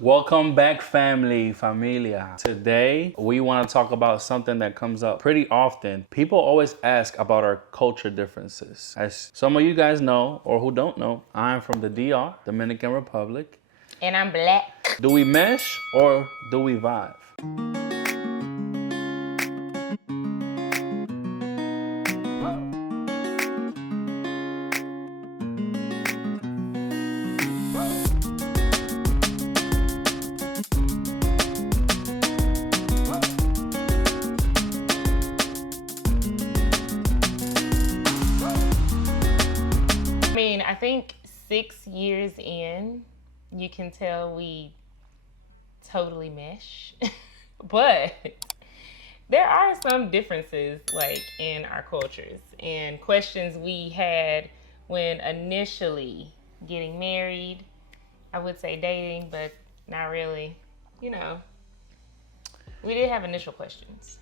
Welcome back, family, familia. Today, we want to talk about something that comes up pretty often. People always ask about our culture differences. As some of you guys know, or who don't know, I'm from the DR, Dominican Republic. And I'm black. Do we mesh or do we vibe? I think 6 years in, you can tell we totally mesh. But there are some differences like in our cultures and questions we had when initially getting married. I would say dating, but not really. We did have initial questions.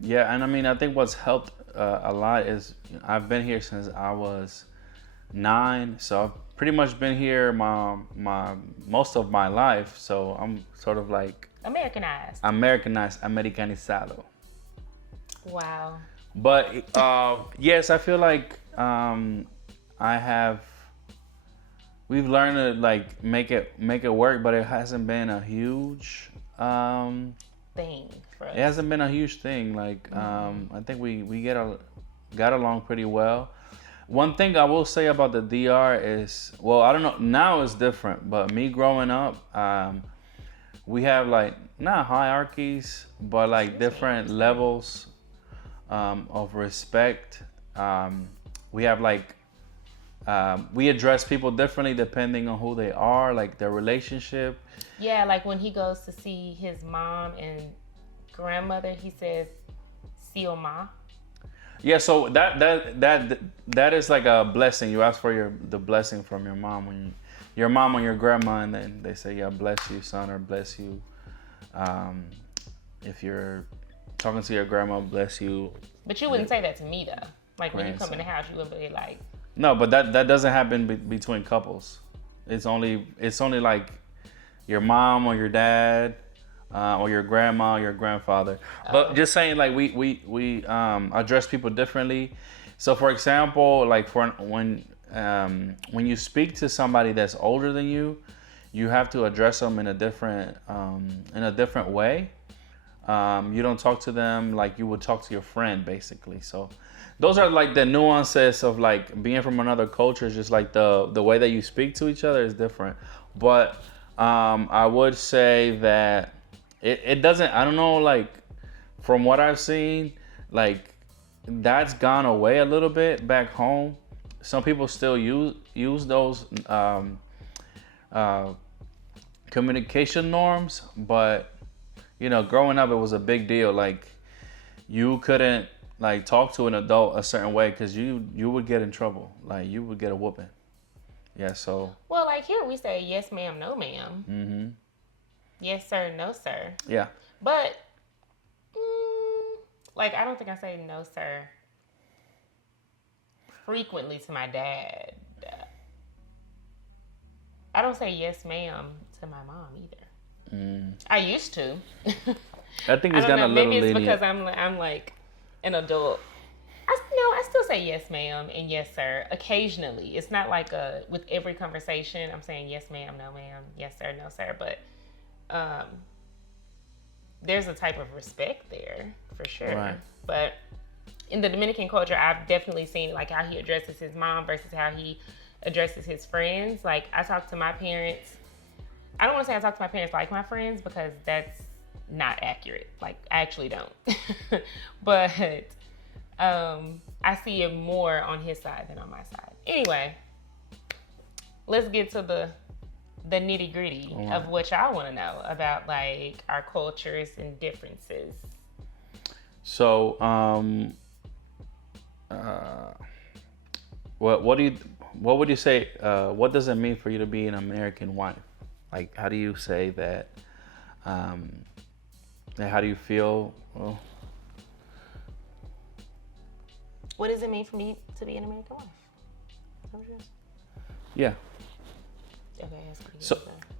Yeah, and I think what's helped a lot is I've been here since I was 9, so I've pretty much been here my most of my life. So I'm sort of like Americanizado. Wow. But yes, I feel like we've learned to like make it work, but it hasn't been a huge thing for us. It hasn't been a huge thing. Like I think we got along pretty well. One thing I will say about the DR is, well, I don't know, now it's different, but me growing up, we have like, not hierarchies, but like different levels of respect. We have like, we address people differently depending on who they are, like their relationship. Yeah, like when he goes to see his mom and grandmother, he says, "Sio ma." Yeah, so that is like a blessing. You ask for the blessing from your mom when your mom or your grandma, and then they say, "Yeah, bless you, son," or "Bless you." If you're talking to your grandma, "Bless you." But you wouldn't say that to me though. Like when you come in the house, you wouldn't be like. No, but that doesn't happen between couples. It's only like your mom or your dad. Or your grandma, or your grandfather. But just saying, like we address people differently. So, for example, like when you speak to somebody that's older than you, you have to address them in a different way. You don't talk to them like you would talk to your friend, basically. So, those are like the nuances of like being from another culture. Just like the way that you speak to each other is different. But I would say that. It doesn't, I don't know, like, from what I've seen, like, that's gone away a little bit back home. Some people still use those communication norms, but, growing up, it was a big deal. Like, you couldn't, like, talk to an adult a certain way because you would get in trouble. Like, you would get a whooping. Yeah, so. Well, like, here we say, yes, ma'am, no, ma'am. Mm-hmm. Yes, sir, no, sir. Yeah. But, like, I don't think I say no, sir frequently to my dad. I don't say yes, ma'am to my mom either. I used to. I think it's gotten a little lenient. Maybe it's because I'm like an adult. I still say yes, ma'am, and yes, sir. Occasionally. It's not like with every conversation, I'm saying yes, ma'am, no, ma'am, yes, sir, no, sir. But there's a type of respect there for sure. Right. But in the Dominican culture, I've definitely seen like how he addresses his mom versus how he addresses his friends. Like I talk to my parents. I don't want to say I talk to my parents like my friends because that's not accurate. Like I actually don't. But I see it more on his side than on my side. Anyway, let's get to the nitty gritty of what y'all want to know about like our cultures and differences. So, what would you say? What does it mean for you to be an American wife? Like, how do you say that? How do you feel? Well, what does it mean for me to be an American wife? Yeah. Okay.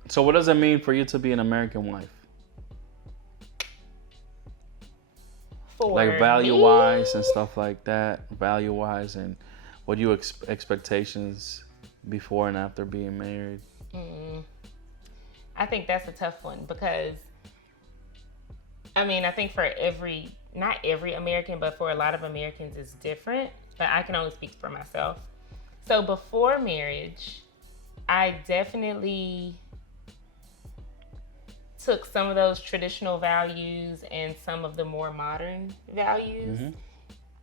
So what does it mean for you to be an American wife? For Like value me, wise and stuff like that. Value wise and what you expectations before and after being married. I think that's a tough one because, I mean, I think for not every American, but for a lot of Americans, it's different. But I can only speak for myself. So before marriage, I definitely took some of those traditional values and some of the more modern values.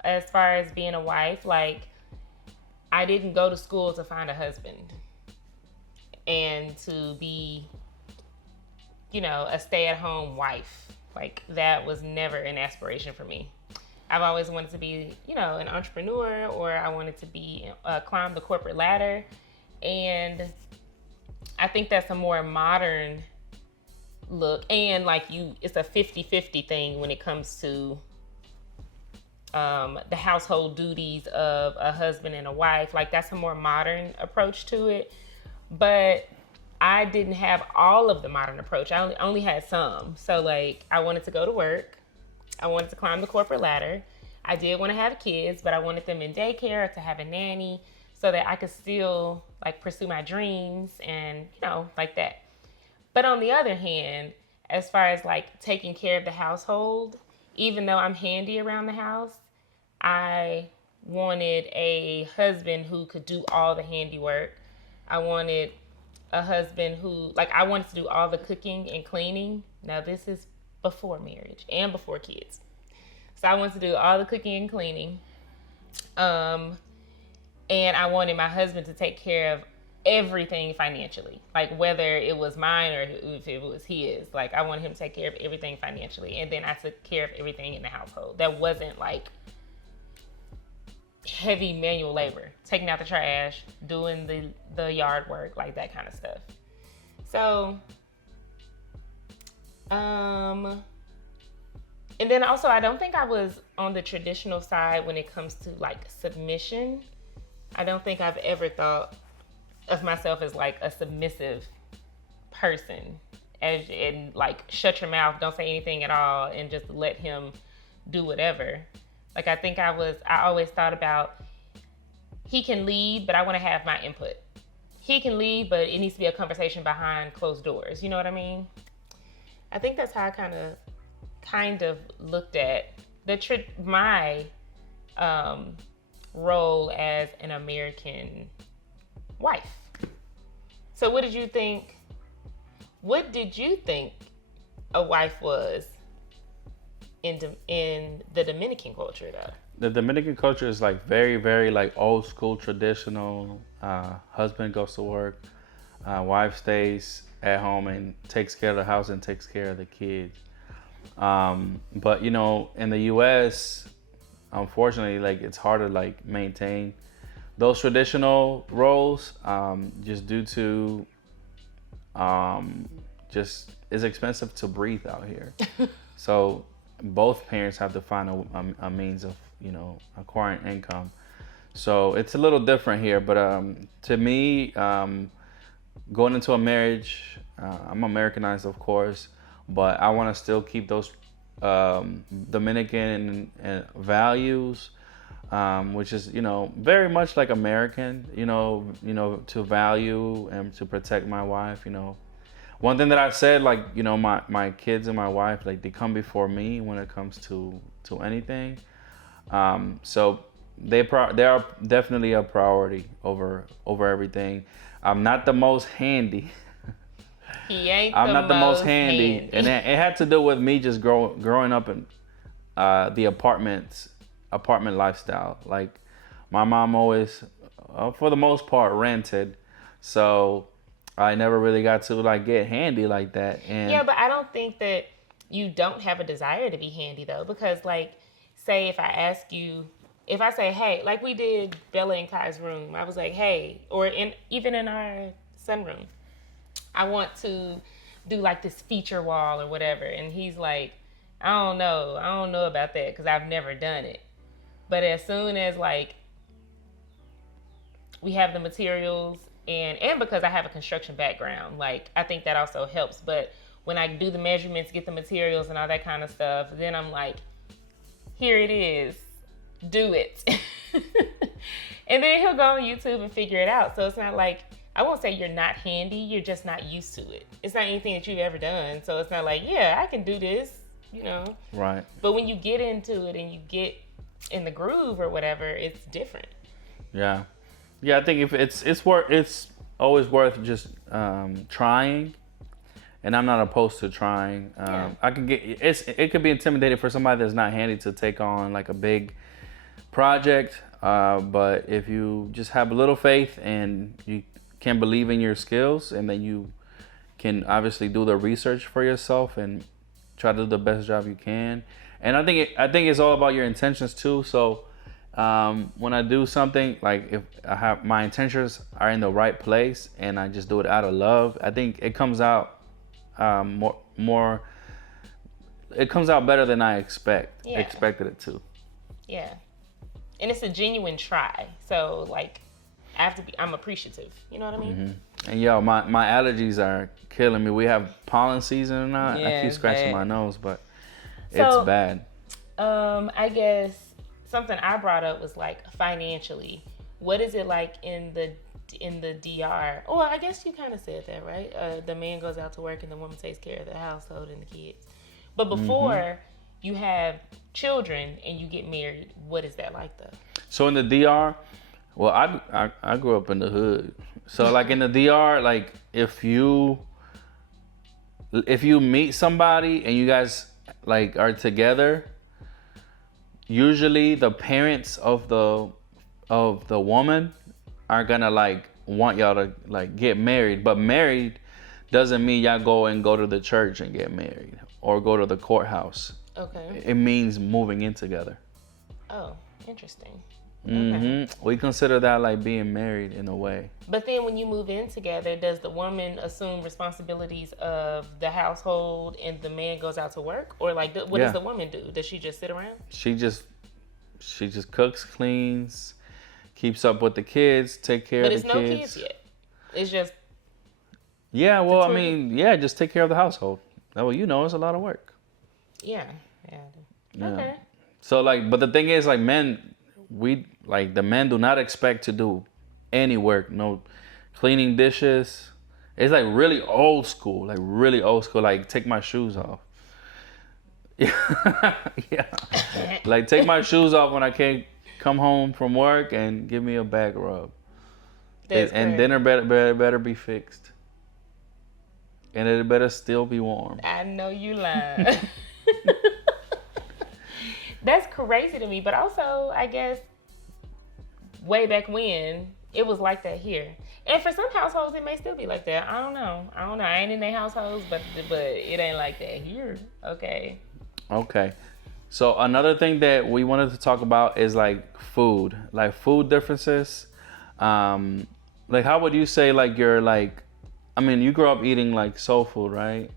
As far as being a wife, like, I didn't go to school to find a husband and to be, a stay-at-home wife. Like, that was never an aspiration for me. I've always wanted to be, an entrepreneur, or I wanted to be climb the corporate ladder. And I think that's a more modern look. And it's a 50-50 thing when it comes to the household duties of a husband and a wife. Like, that's a more modern approach to it. But I didn't have all of the modern approach. I only had some. So, like, I wanted to go to work. I wanted to climb the corporate ladder. I did want to have kids, but I wanted them in daycare, to have a nanny, so that I could still, like, pursue my dreams and, like that. But on the other hand, as far as, like, taking care of the household, even though I'm handy around the house, I wanted a husband who could do all the handiwork. I wanted a husband who, like, I wanted to do all the cooking and cleaning. Now, this is before marriage and before kids. So I wanted to do all the cooking and cleaning. And I wanted my husband to take care of everything financially. Like, whether it was mine or if it was his. Like, I wanted him to take care of everything financially. And then I took care of everything in the household. That wasn't, like, heavy manual labor. Taking out the trash, doing the yard work, like that kind of stuff. So, and then also, I don't think I was on the traditional side when it comes to, like, submission. I don't think I've ever thought of myself as, like, a submissive person. And like, shut your mouth, don't say anything at all, and just let him do whatever. Like, I think I always thought about, he can lead, but I want to have my input. He can lead, but it needs to be a conversation behind closed doors. You know what I mean? I think that's how I kind of looked at my role as an American wife. So what did you think a wife was in the Dominican culture, though? The Dominican culture is, like, very, very, like, old school, traditional. Husband goes to work, wife stays at home and takes care of the house and takes care of the kids. But in the U.S., unfortunately, like, it's hard to, like, maintain those traditional roles, just due to just it's expensive to breathe out here. So both parents have to find a means of acquiring income. So it's a little different here. But to me, going into a marriage, I'm Americanized, of course, but I want to still keep those Dominican values, which is very much like American. To value and to protect my wife. One thing that I've said, like, my kids and my wife, like, they come before me when it comes to anything. So they are definitely a priority over everything. I'm not the most handy. I'm not the most handy. And it had to do with me just growing up in the apartment lifestyle. Like, my mom always, for the most part, rented, so I never really got to, like, get handy like that. And yeah, but I don't think that you don't have a desire to be handy, though, because, like, say if I say, hey, like we did Bella and Kai's room, I was like, hey, or even in our sunroom, I want to do, like, this feature wall or whatever. And he's like, I don't know about that because I've never done it. But as soon as, like, we have the materials and because I have a construction background, like I think that also helps. But when I do the measurements, get the materials and all that kind of stuff, then I'm like, here it is, do it. And then he'll go on YouTube and figure it out. So it's not like, I won't say you're not handy, you're just not used to it. It's not anything that you've ever done. So it's not like, yeah, I can do this, you know. Right. But when you get into it and you get in the groove or whatever, it's different. Yeah. Yeah, I think if it's always worth just trying. And I'm not opposed to trying. I can it could be intimidating for somebody that's not handy to take on like a big project. But if you just have a little faith and you can believe in your skills, and then you can obviously do the research for yourself and try to do the best job you can. And I think it's all about your intentions too. So when I do something, like if I have my intentions are in the right place and I just do it out of love, I think it comes out more. It comes out better than I expected it to. Yeah. And it's a genuine try. So like I'm appreciative. You know what I mean? Mm-hmm. And yo, my allergies are killing me. We have pollen season or not. Yeah, I keep scratching my nose, but it's bad. I guess something I brought up was like financially. What is it like in the DR? Well, I guess you kind of said that, right? The man goes out to work and the woman takes care of the household and the kids. But before you have children and you get married, what is that like though? So in the DR, well, I grew up in the hood. So like in the DR, like if you meet somebody and you guys like are together, usually the parents of the woman are gonna like want y'all to like get married. But married doesn't mean y'all go to the church and get married or go to the courthouse. Okay. It means moving in together. Oh, interesting. Mm-hmm. Okay. We consider that like being married in a way. But then when you move in together, does the woman assume responsibilities of the household and the man goes out to work? Or like, what does the woman do? Does she just sit around? She just cooks, cleans, keeps up with the kids, take care of the kids. But it's no kids yet. It's just... Yeah, well, I mean, just take care of the household. That way, it's a lot of work. Yeah. Okay. So like, but the thing is, like, the men do not expect to do any work. No cleaning dishes. It's like really old school. Like take my shoes off. Yeah. Like take my shoes off when I can't come home from work and give me a back rub. And dinner better be fixed. And it better still be warm. I know you lying. That's crazy to me, but also I guess way back when it was like that here, and for some households it may still be like that. I don't know. I ain't in their households, but it ain't like that here. Okay. So another thing that we wanted to talk about is like food differences. Like how would you say like you're like? I mean, you grew up eating like soul food, right?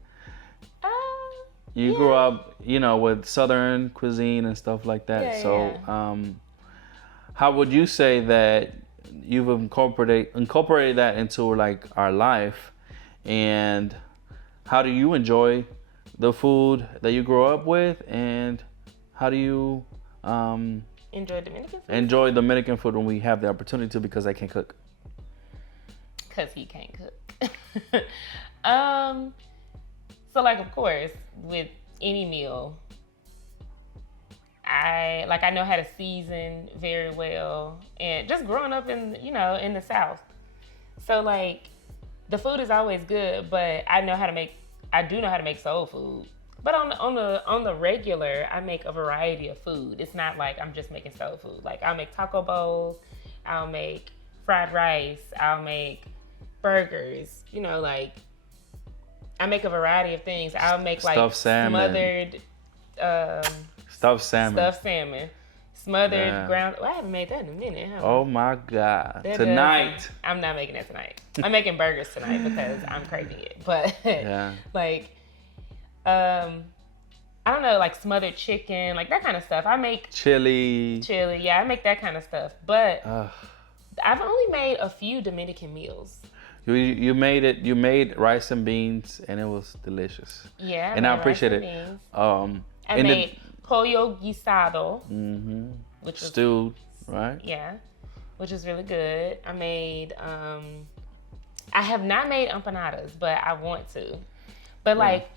You grew up, with Southern cuisine and stuff like that. How would you say that you've incorporated that into like our life, and how do you enjoy the food that you grew up with, and how do you enjoy Dominican food? Enjoy Dominican food when we have the opportunity to, because I can't cook. Because he can't cook. So like, of course, with any meal, I know how to season very well, and just growing up in the South. So like, the food is always good, but I do know how to make soul food. But on the regular, I make a variety of food. It's not like I'm just making soul food. Like I'll make taco bowls, I'll make fried rice, I'll make burgers, like I make a variety of things. I'll make like stuffed salmon. Stuffed salmon. Smothered ground. Well, I haven't made that in a minute. Oh my God. Tonight. I'm not making that tonight. I'm making burgers tonight because I'm craving it. But like, I don't know, like smothered chicken, like that kind of stuff. I make chili. Yeah, I make that kind of stuff. But I've only made a few Dominican meals. You made it. You made rice and beans, and it was delicious. Yeah, And I made rice appreciate and it. beans. Um, I made pollo guisado, which was stewed, right? yeah, which is really good. I made I have not made empanadas, but I want to. But like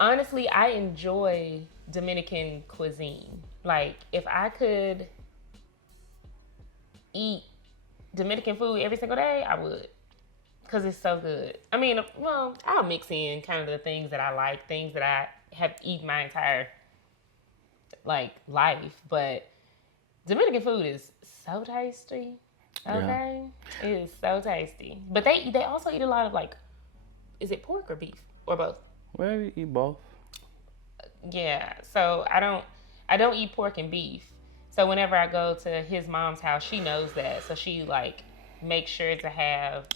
honestly, I enjoy Dominican cuisine. Like if I could eat Dominican food every single day, I would. Because it's so good. I mean, well, I'll mix in kind of the things that I like, things that I have eaten my entire like life. But Dominican food is so tasty. Okay, it is so tasty. But they also eat a lot of like, is it pork or beef or both? Well, you eat both. Yeah. So I don't eat pork and beef. So whenever I go to his mom's house, she knows that. So she like makes sure to have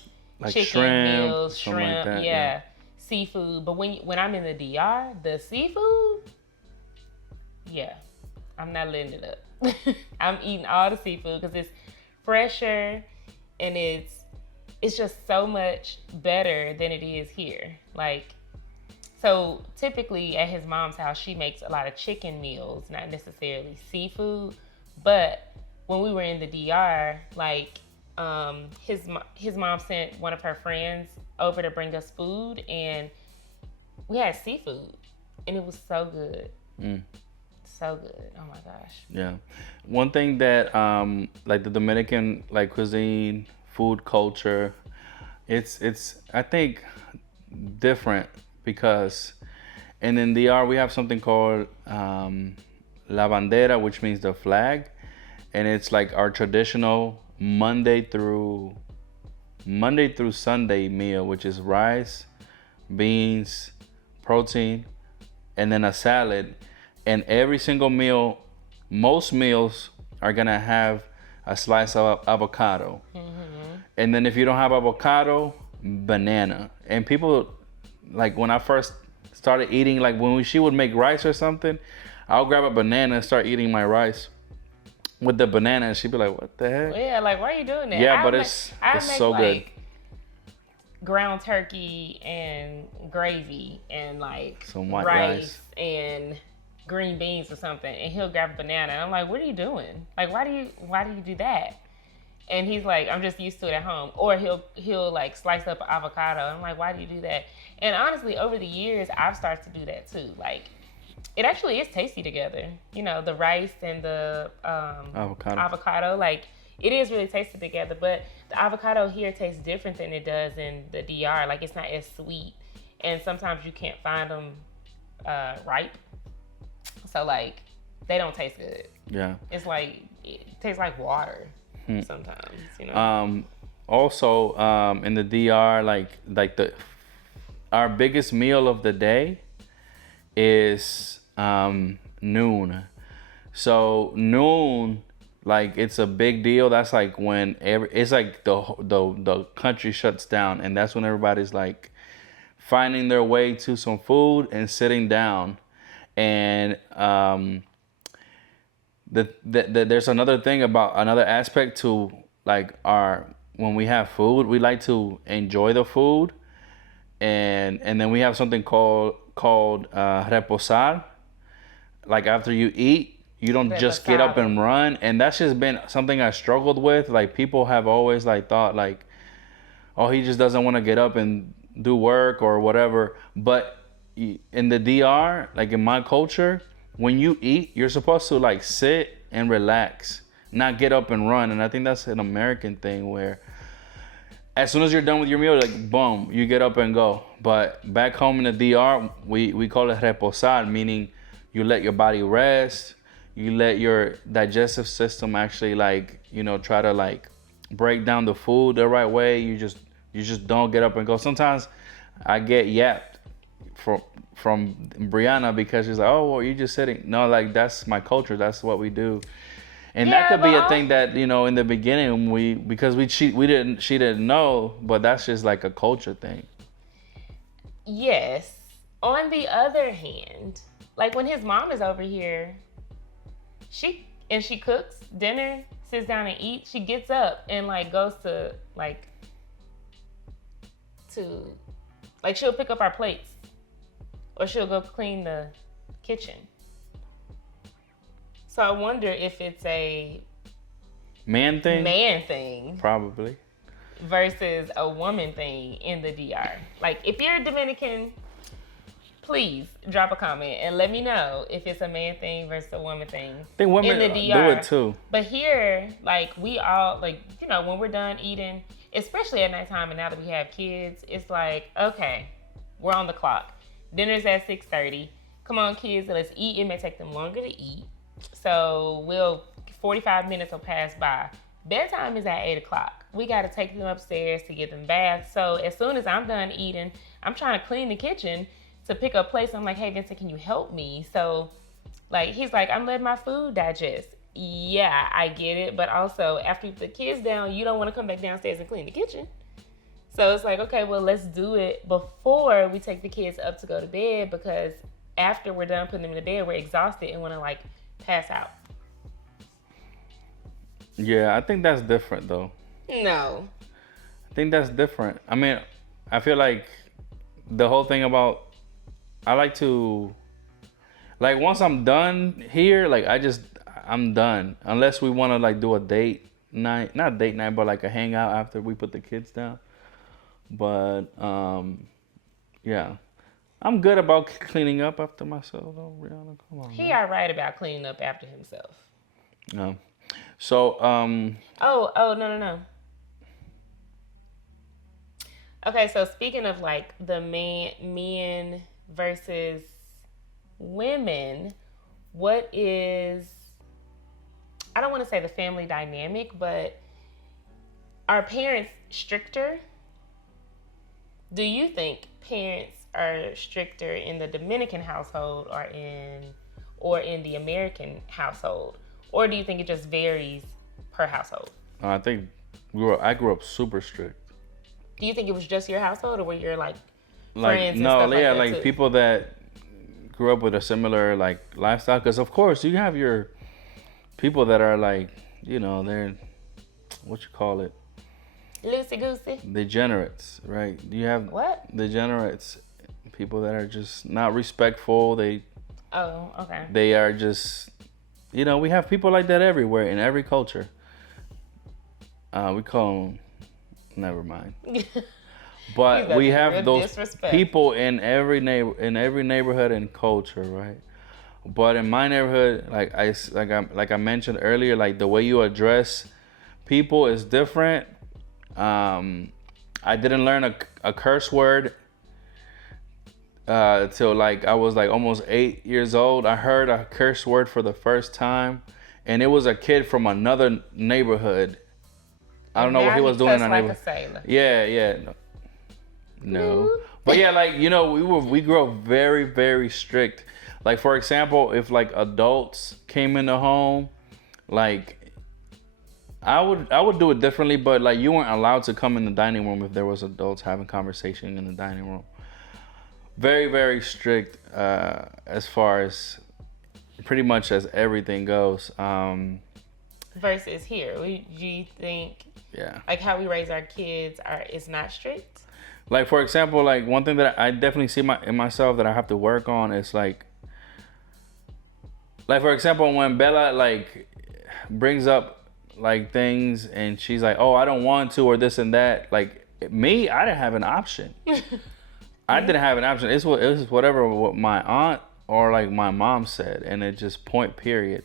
Like chicken shrimp, meals, something shrimp, like that, yeah, seafood. But when I'm in the DR, the seafood, yeah, I'm not letting it up. I'm eating all the seafood because it's fresher and it's just so much better than it is here. Like, so typically at his mom's house, she makes a lot of chicken meals, not necessarily seafood. But when we were in the DR, like his mom sent one of her friends over to bring us food, and we had seafood, and it was so good. So good. Oh my gosh. Yeah. One thing that like the Dominican like cuisine, food culture, it's I think different because in DR we have something called La Bandera, which means the flag, and it's like our traditional Monday through Sunday meal, which is rice, beans, protein, and then a salad. And every single meal, most meals are gonna have a slice of avocado. And then if you don't have avocado, banana. And people, like when I first started eating, like when she would make rice or something, I'll grab a banana and start eating my rice with the banana, and she'd be like, "What the heck?" Yeah, like why are you doing that? Yeah, but it's so good. Ground turkey and gravy and like Some white rice and green beans or something, and he'll grab a banana, and I'm like, "What are you doing? Like, why do you do that?" And he's like, "I'm just used to it at home." Or he'll like slice up an avocado. I'm like, "Why do you do that?" And honestly, over the years, I've started to do that too. Like, it actually is tasty together. You know, the rice and the avocado. Like, it is really tasty together. But the avocado here tastes different than it does in the DR. Like, it's not as sweet, and sometimes you can't find them ripe. So like, they don't taste good. Yeah. It's like it tastes like water sometimes. You know. Also, in the DR, like our biggest meal of the day is noon. So noon, like it's a big deal. That's like when it's like the country shuts down, and that's when everybody's like finding their way to some food and sitting down. And there's another thing about another aspect to like when we have food, we like to enjoy the food, and then we have something called reposar. Like after you eat, you don't just get up and run, and that's just been something I struggled with. Like people have always like thought like, oh, he just doesn't want to get up and do work or whatever. But in the DR, like in my culture, when you eat, you're supposed to like sit and relax, not get up and run. And I think that's an American thing where as soon as you're done with your meal, like boom, you get up and go. But back home in the DR, we call it reposar, meaning you let your body rest, you let your digestive system actually like, you know, try to like break down the food the right way. You just don't get up and go. Sometimes I get yapped from Brianna because she's like, oh, well, you're just sitting. No, like that's my culture. That's what we do. And that could be a thing that, you know, in the beginning she didn't know, but that's just like a culture thing. Yes. On the other hand, like when his mom is over here, she cooks dinner sits down and eats, she gets up and like goes to she'll pick up our plates or she'll go clean the kitchen. So I wonder if it's a man thing probably versus a woman thing in the DR. Like, if you're a Dominican, please drop a comment and let me know if it's a man thing versus a woman thing. I think women in the DR. do it too. But here, like, we all, like, you know, when we're done eating, especially at nighttime and now that we have kids, it's like, okay, we're on the clock. Dinner's at 6:30. Come on, kids, let's eat. It may take them longer to eat. So 45 minutes will pass by. Bedtime is at 8 o'clock. We got to take them upstairs to get them baths. So as soon as I'm done eating, I'm trying to clean the kitchen to pick up plates. I'm like, hey, Vincent, can you help me? So, like, he's like, I'm letting my food digest. Yeah, I get it. But also, after you put the kids down, you don't want to come back downstairs and clean the kitchen. So it's like, okay, well, let's do it before we take the kids up to go to bed, because after we're done putting them in the bed, we're exhausted and want to, like, pass out. Yeah, I think that's different, though. No. I think that's different. I mean, I feel like the whole thing about, I like to, like, once I'm done here, like, I'm done. Unless we want to, like, do a date night. Not date night, but, like, a hangout after we put the kids down. But, yeah. I'm good about cleaning up after myself, though, Rihanna. Come on. He all right about cleaning up after himself. No. So, no. Okay, so speaking of, like, the men versus women, what is, I don't want to say the family dynamic, but are parents stricter? Do you think parents are stricter in the Dominican household or in the American household? Or do you think it just varies per household? I think I grew up super strict. Do you think it was just your household, or were your friends and no, stuff yeah, like that too? people that grew up with a similar like lifestyle? Because of course you have your people that are like, you know, they're, what you call it? Loosey goosey. Degenerates, right? You have what? Degenerates, people that are just not respectful. Oh, okay. They are just, you know, we have people like that everywhere in every culture. We call them, never mind. But we have those people in every neighborhood and culture, right? But in my neighborhood, like I mentioned earlier, like the way you address people is different. I didn't learn a curse word till like I was like almost 8 years old. I heard a curse word for the first time, and it was a kid from another neighborhood. I don't know what he was doing in our neighborhood. A sailor. Yeah. No. But yeah, like, you know, we grew up very, very strict. Like, for example, if like adults came in the home, like I would do it differently, but like you weren't allowed to come in the dining room if there was adults having conversation in the dining room. Very, very strict as far as pretty much as everything goes. Versus here, do you think? Yeah. Like how we raise our kids is not strict? Like, for example, like one thing that I definitely see in myself that I have to work on is like for example, when Bella like brings up like things and she's like, oh, I don't want to, or this and that. Like me, I didn't have an option. I didn't have an option. It was whatever what my aunt or like my mom said, and it just point period.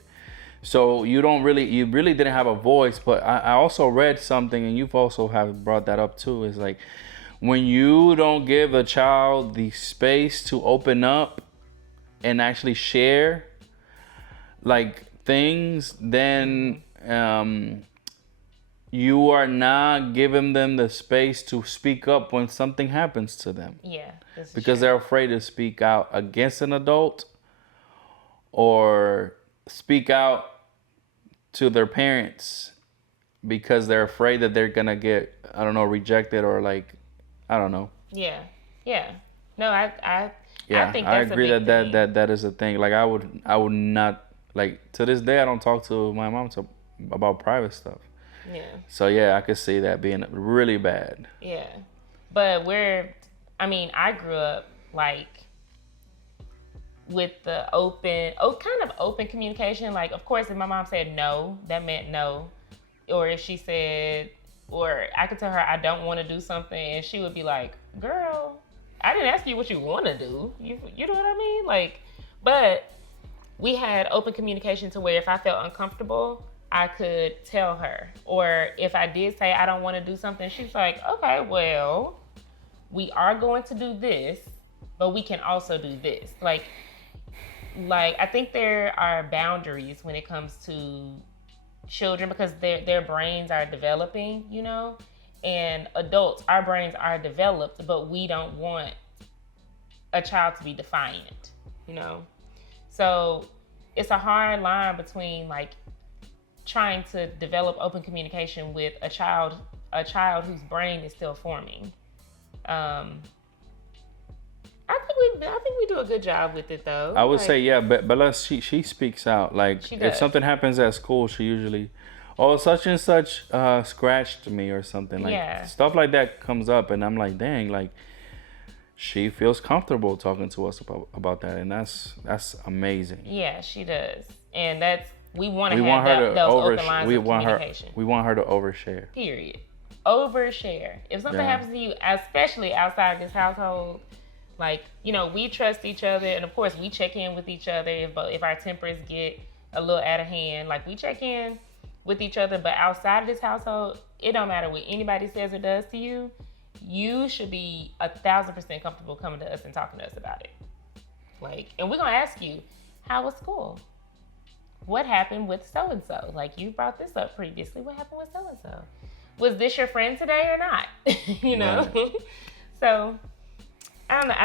So you really didn't have a voice. But I also read something, and you've also have brought that up too. Is like when you don't give a child the space to open up and actually share like things, then you are not giving them the space to speak up when something happens to them. Yeah. Because they're afraid to speak out against an adult or speak out to their parents because they're afraid that they're gonna get, I don't know, rejected or like, I don't know. Yeah. No, I think that's I agree a big that is a thing. Like I would not, like, to this day I don't talk to my mom about private stuff. Yeah. So yeah, I could see that being really bad. Yeah. But I grew up like with the kind of open communication. Like, of course, if my mom said no, that meant no. Or if she said, or I could tell her I don't want to do something, and she would be like, girl, I didn't ask you what you want to do. You know what I mean? Like, but we had open communication to where if I felt uncomfortable, I could tell her. Or if I did say I don't want to do something, she's like, okay, well, we are going to do this, but we can also do this. Like I think there are boundaries when it comes to children because their brains are developing, you know, and adults, our brains are developed, but we don't want a child to be defiant, you know. So it's a hard line between like trying to develop open communication with a child whose brain is still forming. I think we do a good job with it though. I would say yeah, but she speaks out. Like if does. something happens at school, she usually, oh, such and such scratched me or something. Like stuff like that comes up, and I'm like, dang, like she feels comfortable talking to us about that, and that's amazing. Yeah, she does, and we want to have those open lines of communication. We want her to overshare. Period. Overshare. If something happens to you, especially outside this household, like, you know, we trust each other, and of course we check in with each other if our tempers get a little out of hand. Like, we check in with each other, but outside of this household, it don't matter what anybody says or does to you. You should be 1,000% comfortable coming to us and talking to us about it. Like, and we're gonna ask you, how was school? What happened with so and so? Like, you brought this up previously. What happened with so and so? Was this your friend today or not? You know. Right. So I don't know.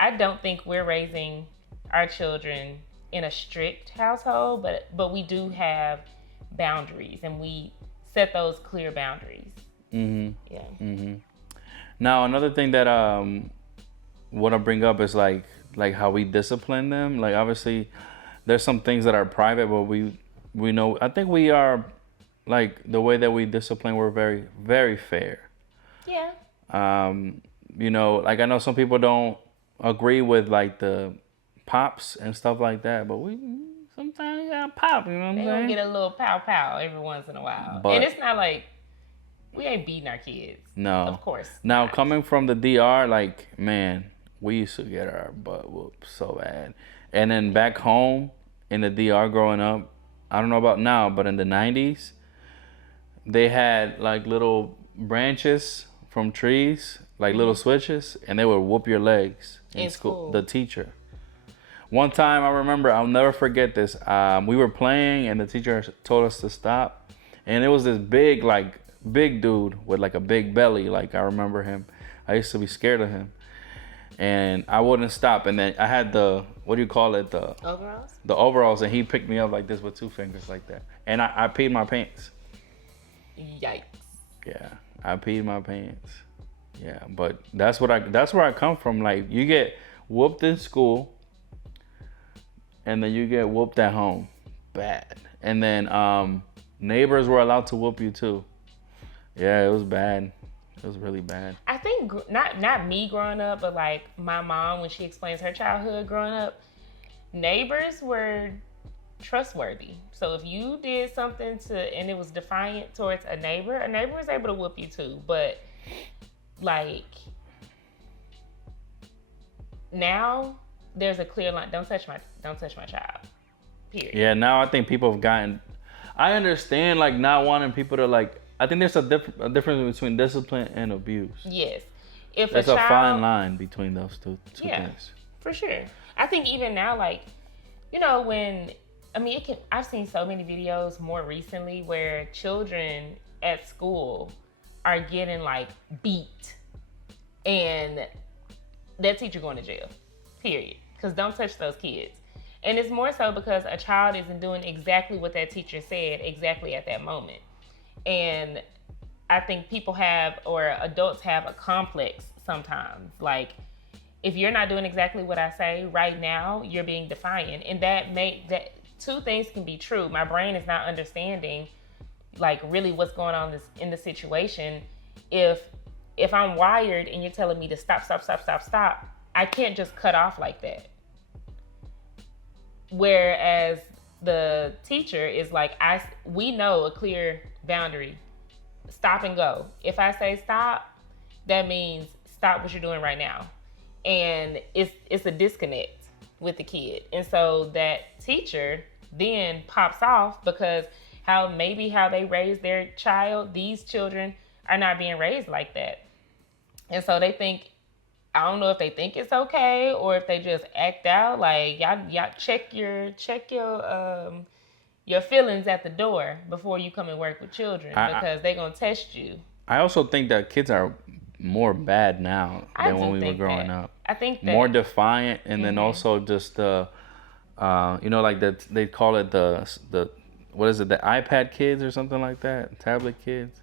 I don't think we're raising our children in a strict household, but we do have boundaries, and we set those clear boundaries. Mm-hmm. Yeah. Mm-hmm. Now, another thing that what I bring up is like how we discipline them. Like, obviously, there's some things that are private, but we know. I think we are, like, the way that we discipline, we're very, very fair. Yeah. You know, like, I know some people don't agree with like the pops and stuff like that, but we sometimes got pop. You know what I'm saying? They gonna get a little pow every once in a while, and it's not like we ain't beating our kids. No, of course. Now, coming from the DR, like, man, we used to get our butt whooped so bad. And then back home in the DR growing up, I don't know about now, but in the 90s, they had like little branches from trees, like little switches, and they would whoop your legs in school. The teacher. One time, I remember, I'll never forget this. We were playing, and the teacher told us to stop. And it was this big dude with like a big belly. Like, I remember him. I used to be scared of him. And I wouldn't stop. And then I had the, what do you call it? The overalls? The overalls. And he picked me up like this with two fingers like that. And I peed my pants. Yikes. Yeah, I peed my pants. Yeah, but that's where I come from. Like, you get whooped in school, and then you get whooped at home. Bad. And then neighbors were allowed to whoop you too. Yeah, it was bad. It was really bad. I think not me growing up, but like my mom, when she explains her childhood growing up, neighbors were trustworthy. So if you did something and it was defiant towards a neighbor was able to whoop you too. But like, now there's a clear line. Don't touch my child. Period. Yeah, now I think people have gotten, I understand like not wanting people to like, I think there's a difference between discipline and abuse. Yes. There's a fine line between those two things. For sure. I think even now, like, you know, I've seen so many videos more recently where children at school are getting like beat and that teacher going to jail, period. Because don't touch those kids. And it's more so because a child isn't doing exactly what that teacher said exactly at that moment. And I think adults have a complex sometimes. Like, if you're not doing exactly what I say right now, you're being defiant. And that two things can be true. My brain is not understanding like really what's going on in the situation. If I'm wired and you're telling me to stop, I can't just cut off like that. Whereas the teacher is like, we know a clear boundary. Stop and go. If I say stop, that means stop what you're doing right now. And it's a disconnect with the kid. And so that teacher then pops off because how they raise their child, these children are not being raised like that. And so they think, I don't know if they think it's okay or if they just act out. Like y'all check your feelings at the door before you come and work with children because they're gonna test you. I also think that kids are more bad now than when we were growing up. I think that more defiant, and then also just the like that they call it the what is it, the iPad kids or something like that, tablet kids.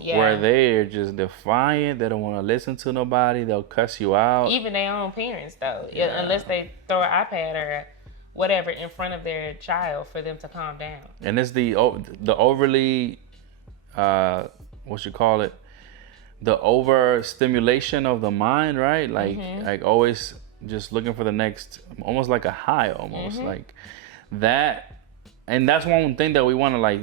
Yeah. Where they're just defiant, they don't want to listen to nobody, they'll cuss you out. Even their own parents, though, unless they throw an iPad or whatever in front of their child for them to calm down. And it's the overly, what you call it, the overstimulation of the mind, right? Like like always just looking for the next, almost like a high, almost like that. And that's one thing that we want to like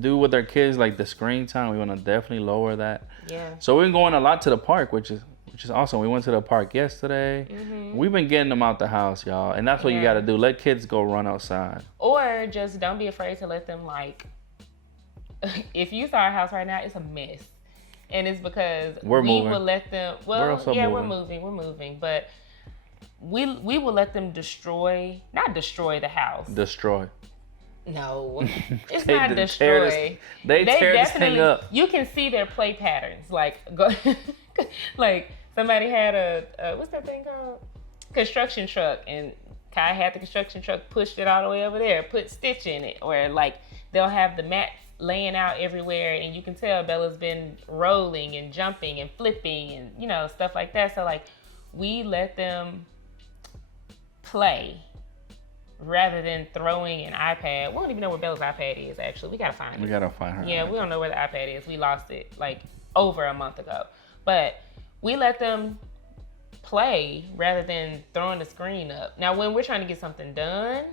do with our kids, like the screen time. We want to definitely lower that. Yeah. So we've been going a lot to the park, which is awesome. We went to the park yesterday. We've been getting them out the house, y'all. And that's what you got to do. Let kids go run outside. Or just don't be afraid to let them like, if you saw our house right now, it's a mess. And it's because we will let them, we're moving. But we will let them not destroy the house. Destroy. No, it's not destroy. They tear this thing up. You can see their play patterns. Like like somebody had a what's that thing called? Construction truck, and Kai had the construction truck, pushed it all the way over there, put Stitch in it, or like they'll have the mats laying out everywhere, and you can tell Bella's been rolling and jumping and flipping and stuff like that. So like we let them play. Rather than throwing an iPad. We don't even know where Bella's iPad is, actually. We gotta find it. We gotta find her. Yeah, we don't know where the iPad is. We lost it like over a month ago. But we let them play rather than throwing the screen up. Now, when we're trying to get something done,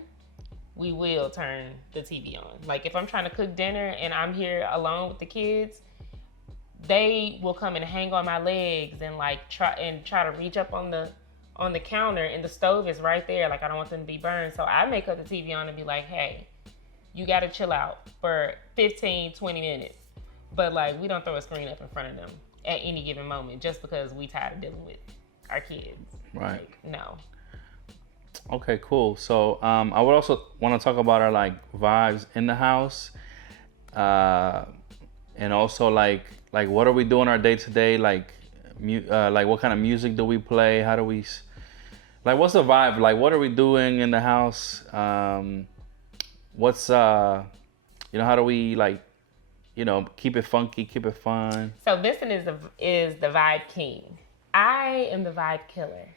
we will turn the TV on. Like if I'm trying to cook dinner and I'm here alone with the kids, they will come and hang on my legs and like try to reach up on the counter, and the stove is right there. Like I don't want them to be burned. So I may cut the TV on and be like, hey, you got to chill out for 15, 20 minutes. But like we don't throw a screen up in front of them at any given moment just because we tired of dealing with our kids. Right. Like, no. Okay, cool. So I would also want to talk about our like vibes in the house. And also like what are we doing our day to day? Like what kind of music do we play? How do we... Like, what's the vibe? Like, what are we doing in the house? What's, how do we, like, keep it funky, keep it fun? So Vincent is the vibe king. I am the vibe killer.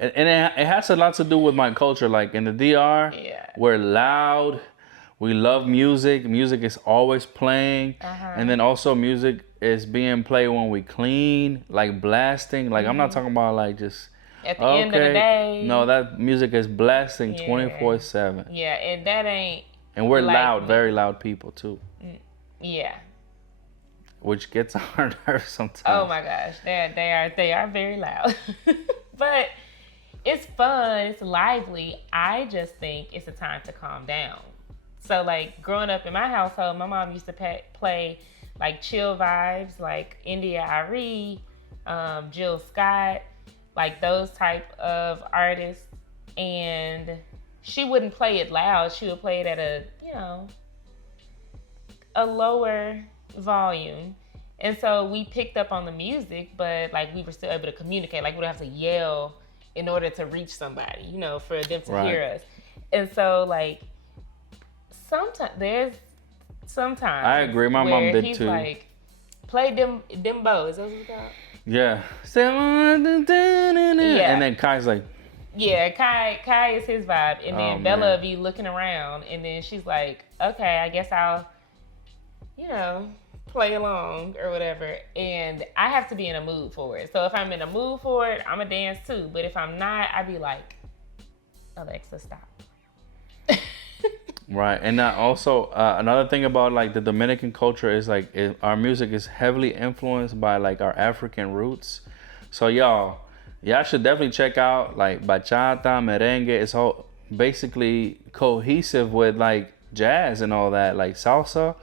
and it has a lot to do with my culture. Like, in the DR, we're loud. We love music. Music is always playing. And then also music is being played when we clean, like blasting. Like, I'm not talking about, like, just... At the end of the day. No, that music is blasting 24/7. Yeah, and that ain't. And we're loud, very loud people too. Yeah. Which gets on our nerves sometimes. Oh my gosh, they are very loud, but it's fun, it's lively. I just think it's a time to calm down. So like growing up in my household, my mom used to play like chill vibes, like India Arie, Jill Scott. Like those type of artists, and she wouldn't play it loud. She would play it at a lower volume. And so we picked up on the music, but like we were still able to communicate. Like we would have to yell in order to reach somebody, for them to hear us. And so like sometimes I agree. My mom did he's too. Like, play Dembow. Is that what it's called? Yeah. And then Kai's like, Yeah, Kai is his vibe, and Oh then Bella man. be looking around, and then she's like, "Okay, I guess I'll, you know, play along or whatever." And I have to be in a mood for it. So if I'm in a mood for it, I'ma dance too. But if I'm not, I be like, "Alexa, stop." Right, and also another thing about like the Dominican culture is like our music is heavily influenced by like our African roots. So y'all should definitely check out like bachata, merengue. It's all basically cohesive with like jazz and all that, like salsa.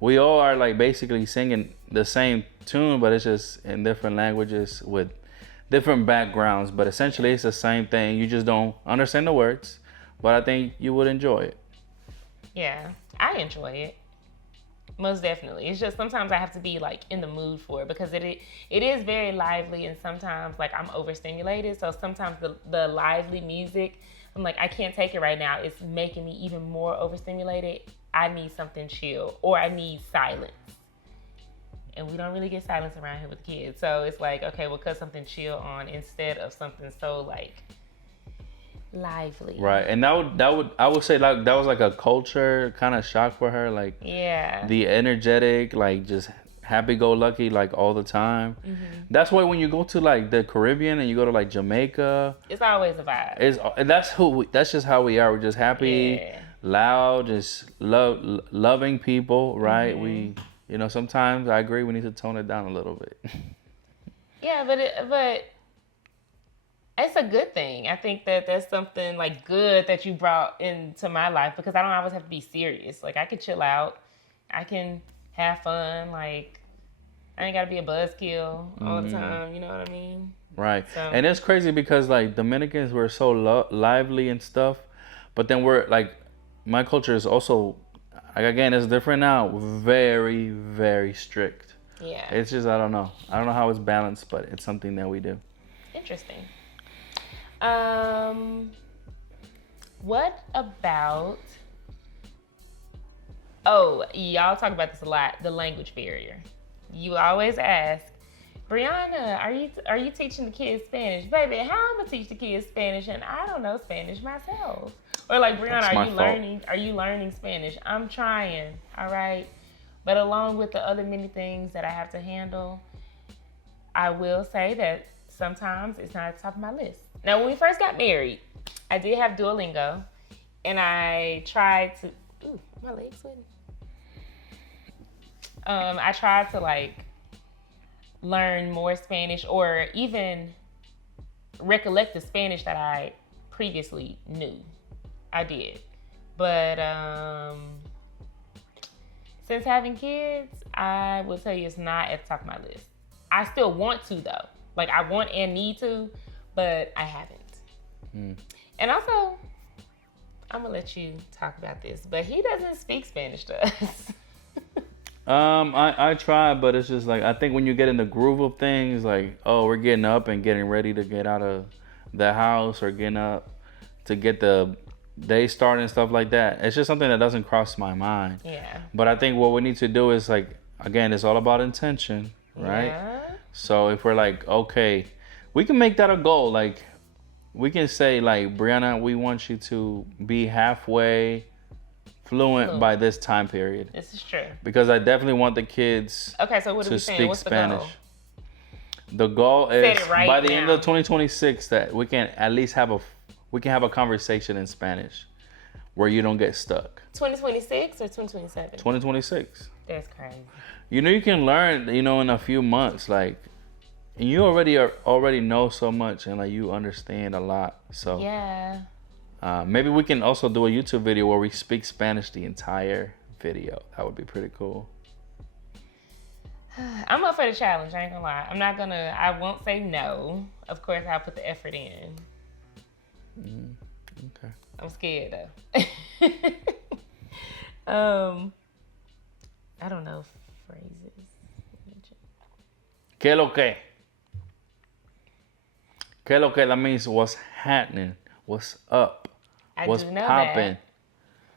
We all are like basically singing the same tune, but it's just in different languages with different backgrounds. But essentially, it's the same thing. You just don't understand the words, but I think you would enjoy it. Yeah, I enjoy it. Most definitely. It's just sometimes I have to be like in the mood for it because it is very lively, and sometimes like I'm overstimulated. So sometimes the lively music, I'm like, I can't take it right now. It's making me even more overstimulated. I need something chill, or I need silence. And we don't really get silence around here with the kids. So it's like, okay, we'll cut something chill on instead of something so like lively. Right, and that would I would say like that was like a culture kind of shock for her, like Yeah. the energetic, like just happy-go-lucky, like all the time. That's why when you go to like the Caribbean and you go to like Jamaica, It's always a vibe. that's just how we are. We're just happy, Yeah. loud, just loving people, right? We sometimes I agree we need to tone it down a little bit. Yeah, but it's a good thing. I think that that's something like good that you brought into my life because I don't always have to be serious. Like I can chill out, I can have fun. Like I ain't gotta be a buzzkill all the time. You know what I mean? Right. So. And it's crazy because like Dominicans were so lively and stuff, but then we're like my culture is also like again it's different now, very very strict. Yeah. It's just I don't know how it's balanced, but it's something that we do. Interesting. What about? Oh, y'all talk about this a lot. The language barrier. You always ask, Brianna, are you teaching the kids Spanish, baby? How I'm gonna teach the kids Spanish, and I don't know Spanish myself. Or like, Brianna, That's are my you fault. learning? Are you learning Spanish? I'm trying. All right, but along with the other many things that I have to handle, I will say that sometimes it's not at the top of my list. Now, when we first got married, I did have Duolingo, and I tried to. Ooh, my leg's sweating. I tried to like learn more Spanish, or even recollect the Spanish that I previously knew. I did, but since having kids, I will tell you it's not at the top of my list. I still want to though. Like I want and need to, but I haven't. And also, I'm gonna let you talk about this, but he doesn't speak Spanish to us. I try, but it's just like I think when you get in the groove of things, like we're getting up and getting ready to get out of the house or getting up to get the day started and stuff like that. It's just something that doesn't cross my mind. Yeah. But I think what we need to do is like again, it's all about intention, right? Yeah. So if we're like, okay, we can make that a goal. Like we can say like, Brianna, we want you to be halfway fluent by this time period. This is true. Because I definitely want the kids Okay, so what are to we saying? speak What's Spanish. the goal? The goal is it right by the end now. of 2026 that we can at least have a conversation in Spanish where you don't get stuck. 2026 or 2027? 2026. That's crazy. You can learn, in a few months, like, and you already know so much and like you understand a lot. So Yeah. Maybe we can also do a YouTube video where we speak Spanish the entire video. That would be pretty cool. I'm up for the challenge, I ain't gonna lie. I won't say no. Of course, I'll put the effort in. Okay. I'm scared though. I don't know phrases. ¿Qué lo que? ¿Qué lo que? That means what's happening, what's up, what's do know popping. that.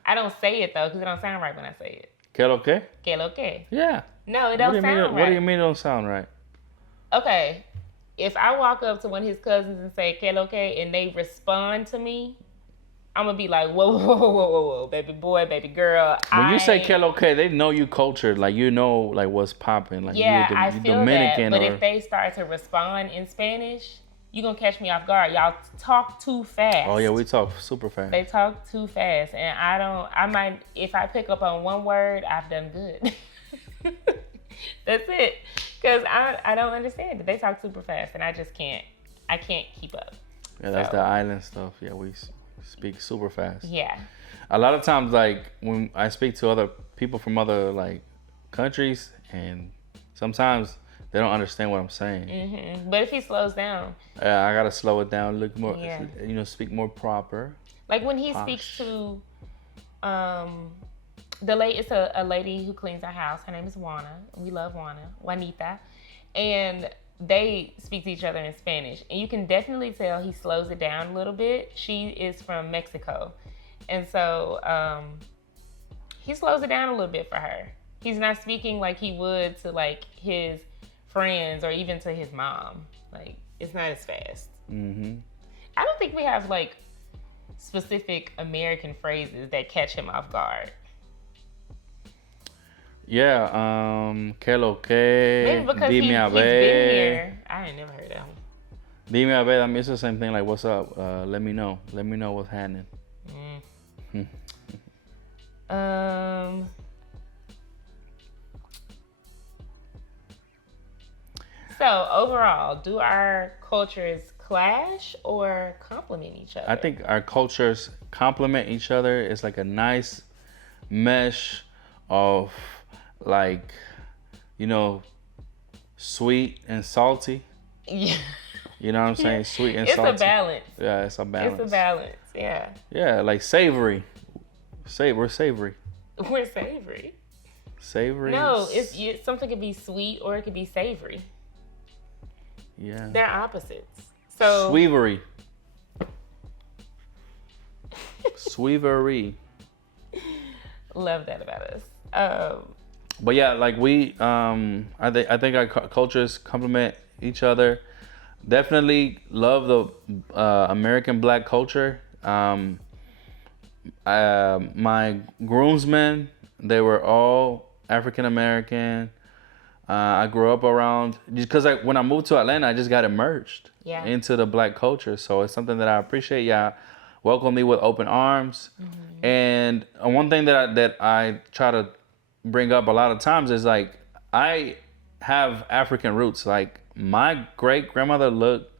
I don't say it though, because it don't sound right when I say it. ¿Qué lo que? Que lo que? Yeah. No, it don't sound right. What do you mean it don't sound right? Okay. if I walk up to one of his cousins and say "que lo que," and they respond to me, I'm gonna be like, whoa, whoa, whoa, whoa, whoa, whoa, baby boy, baby girl. When you say que lo que, they know you cultured, like you know, like what's popping, like yeah, you're I feel Dominican. that. But if they start to respond in Spanish, you gonna catch me off guard. Y'all talk too fast. Oh yeah, we talk super fast. They talk too fast, and I might, if I pick up on one word, I've done good. That's it, because I don't understand it. They talk super fast, and I just can't. I can't keep up. Yeah, that's the island stuff. Yeah, we speak super fast. Yeah. A lot of times, like when I speak to other people from other like countries, and sometimes they don't understand what I'm saying. Mm-hmm. But if he slows down, I gotta slow it down, look more, speak more proper. Like when he speaks to, it's a lady who cleans our house. Her name is Juana. We love Juanita, and they speak to each other in Spanish, and you can definitely tell he slows it down a little bit. She is from Mexico, and so he slows it down a little bit for her. He's not speaking like he would to like his friends or even to his mom. Like it's not as fast. Mm-hmm. I don't think we have like specific American phrases that catch him off guard. Yeah, que lo que, maybe because dime a he's ver. been here. I ain't never heard that one. Dime a ver, I mean, it's the same thing like, what's up? Let me know what's happening. So overall, do our cultures clash or complement each other? I think our cultures complement each other. It's like a nice mesh of like, sweet and salty. Yeah. You know what I'm saying? Sweet and salty. It's a balance. Yeah, it's a balance. It's a balance, yeah. Yeah, like savory. We're savory. We're savory. Savory? No, something could be sweet or it could be savory. Yeah. They're opposites. So Sweevery. Sweevery. Love that about us. But yeah, like I think our cultures complement each other. Definitely love the American Black culture. My groomsmen, they were all African American. I grew up around, because when I moved to Atlanta, I just got immersed into the Black culture. So it's something that I appreciate. Y'all welcome me with open arms. Mm-hmm. And one thing that I try to bring up a lot of times is like, I have African roots. Like my great grandmother looked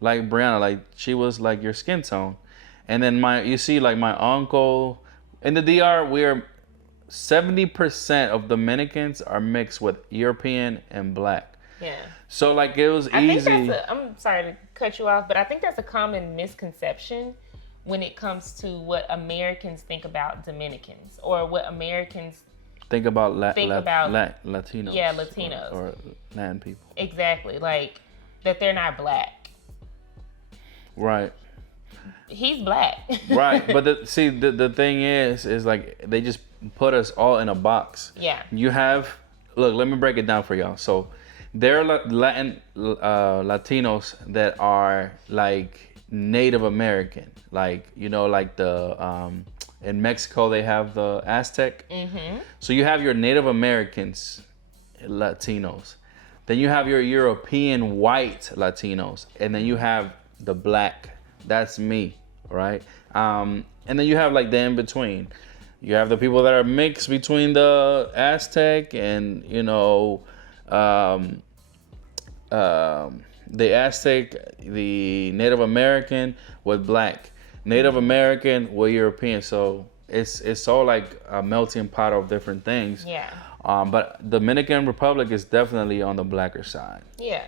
like Brianna, like she was like your skin tone. And then my uncle in the DR, we're 70% of Dominicans are mixed with European and Black. Yeah. So like it was easy. I'm sorry to cut you off, but I think that's a common misconception when it comes to what Americans think about Dominicans or what Americans think about Latinos. Yeah, Latinos. Or Latin people. Exactly. Like that they're not Black. Right. He's Black. Right. But the thing is like they just put us all in a box. Yeah. You have, look, let me break it down for y'all. So there are Latinos that are like Native American. Like, like the, in Mexico, they have the Aztec. Mm-hmm. So you have your Native Americans, Latinos. Then you have your European white Latinos. And then you have the Black. That's me, right? And then you have like the in-between. You have the people that are mixed between the Aztec and, the Aztec, the Native American with Black. Native American with European. So it's all like a melting pot of different things. Yeah. But Dominican Republic is definitely on the Blacker side. Yeah.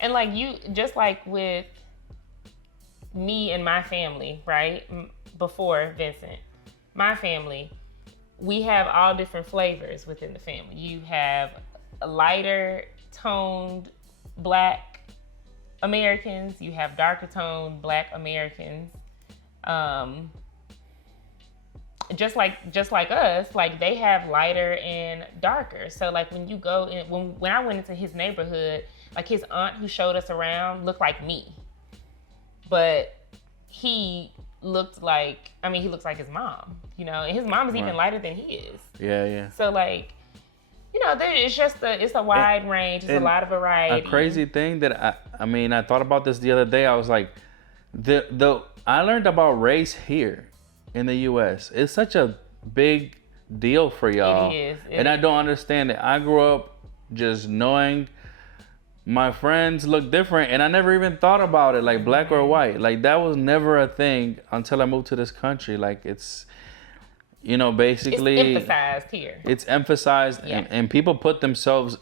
And like just like with me and my family, right? Before Vincent, my family, we have all different flavors within the family. You have lighter toned Black Americans. You have darker toned Black Americans. Just like us, like they have lighter and darker. So like when you go in, when I went into his neighborhood, Like his aunt who showed us around looked like me, but he looks like his mom, and his mom is even lighter than he is. Yeah. So like, it's a wide range. It's a lot of variety. A crazy thing that I thought about this the other day. I was like, I learned about race here in the U.S. It's such a big deal for y'all. It is. And I don't understand it. I grew up just knowing my friends look different, and I never even thought about it, like black or white. Like that was never a thing until I moved to this country. Like it's, basically it's emphasized here. It's emphasized, and people put themselves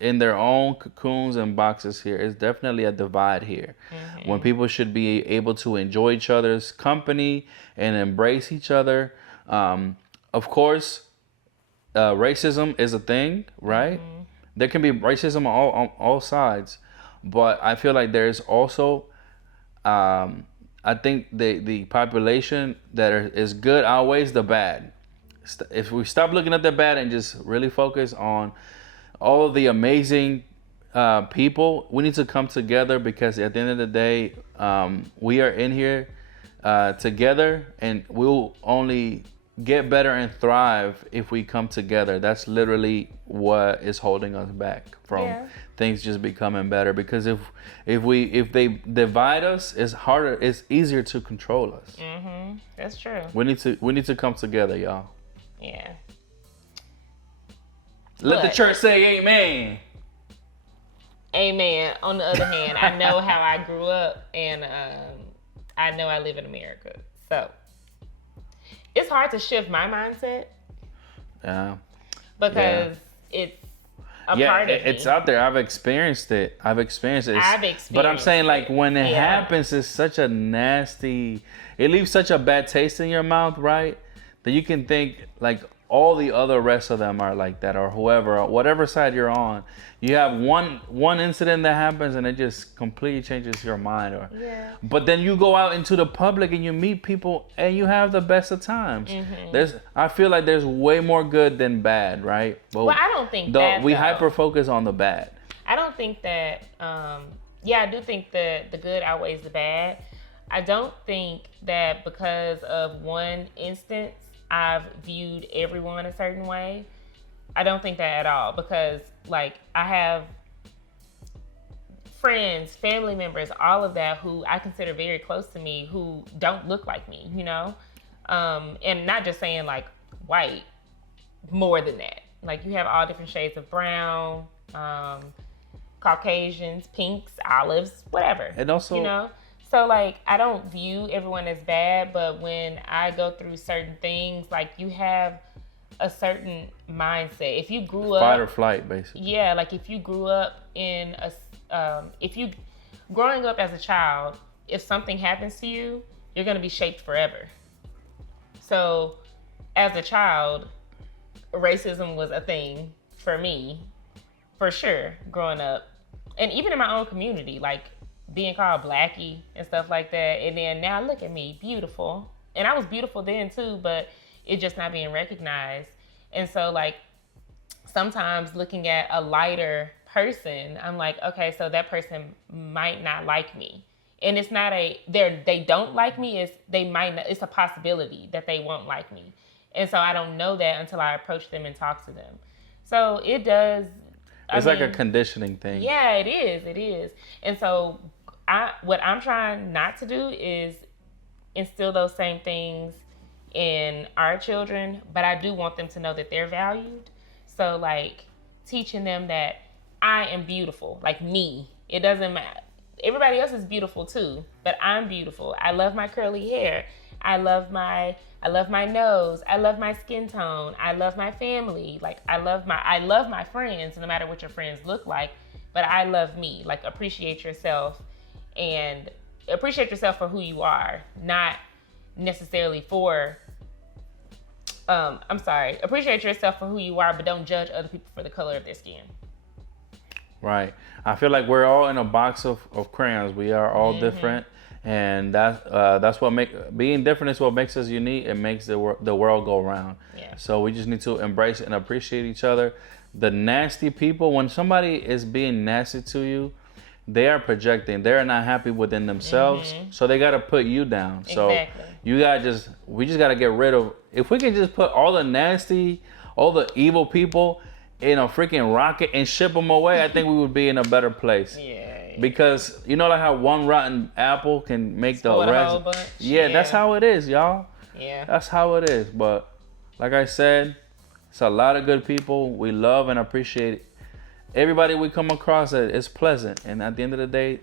in their own cocoons and boxes here. It's definitely a divide here, when people should be able to enjoy each other's company and embrace each other. Of course, racism is a thing, right? There can be racism on all sides, but I feel like there's also, I think the population that is good outweighs the bad. If we stop looking at the bad and just really focus on all of the amazing people, we need to come together, because at the end of the day, we are in here together, and we'll only get better and thrive if we come together. That's literally what is holding us back from things just becoming better. Because if they divide us, it's easier to control us. That's true. We need to come together, y'all. Yeah. Let the church say amen. Amen. On the other hand, I know how I grew up, and I know I live in America. So it's hard to shift my mindset. Yeah. Because it's a part of me. It's out there. I've experienced it. But I'm saying, like, when it happens, it's such a nasty, it leaves such a bad taste in your mouth, right? That you can think, like, all the other rest of them are like that, or whoever, or whatever side you're on. You have one incident that happens, and it just completely changes your mind. But then you go out into the public and you meet people, and you have the best of times. I feel like there's way more good than bad, right? But I don't think that we hyper focus on the bad. I don't think that. I do think that the good outweighs the bad. I don't think that because of one instance I've viewed everyone a certain way. I don't think that at all, because like I have friends, family members, all of that who I consider very close to me who don't look like me, and not just saying like white, more than that. Like you have all different shades of brown, Caucasians, pinks, olives, whatever. And also, so like I don't view everyone as bad, but when I go through certain things, like you have a certain mindset. If you grew up fight or flight, basically. Yeah, like if you grew up in growing up as a child, if something happens to you, you're gonna be shaped forever. So as a child, racism was a thing for me, for sure, growing up. And even in my own community, like being called Blackie and stuff like that. And then now look at me, beautiful. And I was beautiful then too, but it's just not being recognized. And so like sometimes looking at a lighter person, I'm like, okay, so that person might not like me. And it's not they don't like me, it's a possibility that they won't like me. And so I don't know that until I approach them and talk to them. So it does. It's like a conditioning thing. Yeah, it is. And so what I'm trying not to do is instill those same things in our children, but I do want them to know that they're valued. So like teaching them that I am beautiful, like me. It doesn't matter. Everybody else is beautiful too, but I'm beautiful. I love my curly hair. I love my nose. I love my skin tone. I love my family. Like I love my friends, no matter what your friends look like, but I love me. Like appreciate yourself for who you are, not necessarily for appreciate yourself for who you are, but don't judge other people for the color of their skin. Right. I feel like we're all in a box of crayons. We are all different, And that's what being different is what makes us unique. It makes the world go round. Yeah. So we just need to embrace and appreciate each other. The nasty people, when somebody is being nasty to you, they are projecting. They're not happy within themselves, so they gotta put you down. So Exactly. we just gotta get rid of. If we can just put all the nasty, all the evil people in a freaking rocket and ship them away, I think we would be in a better place. Yeah. Because you know, like how one rotten apple can make the Spoil a rest. whole bunch. Yeah, that's how it is, y'all. Yeah. That's how it is. But like I said, it's a lot of good people. We love and appreciate everybody we come across. It's pleasant, and at the end of the day,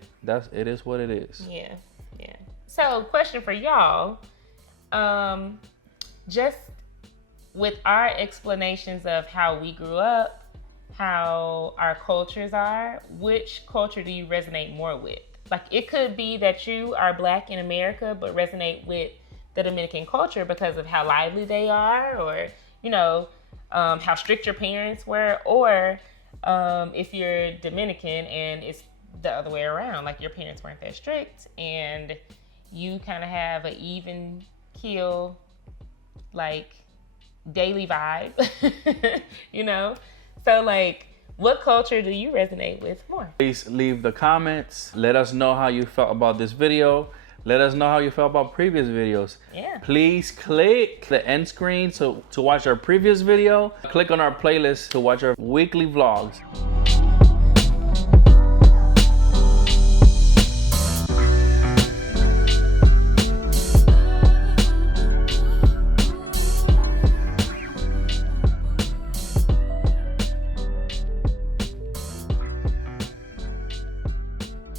it is what it is. Yeah. Yeah. So, question for y'all. Just with our explanations of how we grew up, how our cultures are, which culture do you resonate more with? Like, it could be that you are Black in America, but resonate with the Dominican culture because of how lively they are, or, you know, how strict your parents were, or if you're Dominican and it's the other way around, like your parents weren't that strict and you kind of have an even keel, like, daily vibe, you know? So, like, what culture do you resonate with more? Please leave the comments. Let us know how you felt about this video. Let us know how you felt about previous videos. Yeah. Please click the end screen to watch our previous video. Click on our playlist to watch our weekly vlogs.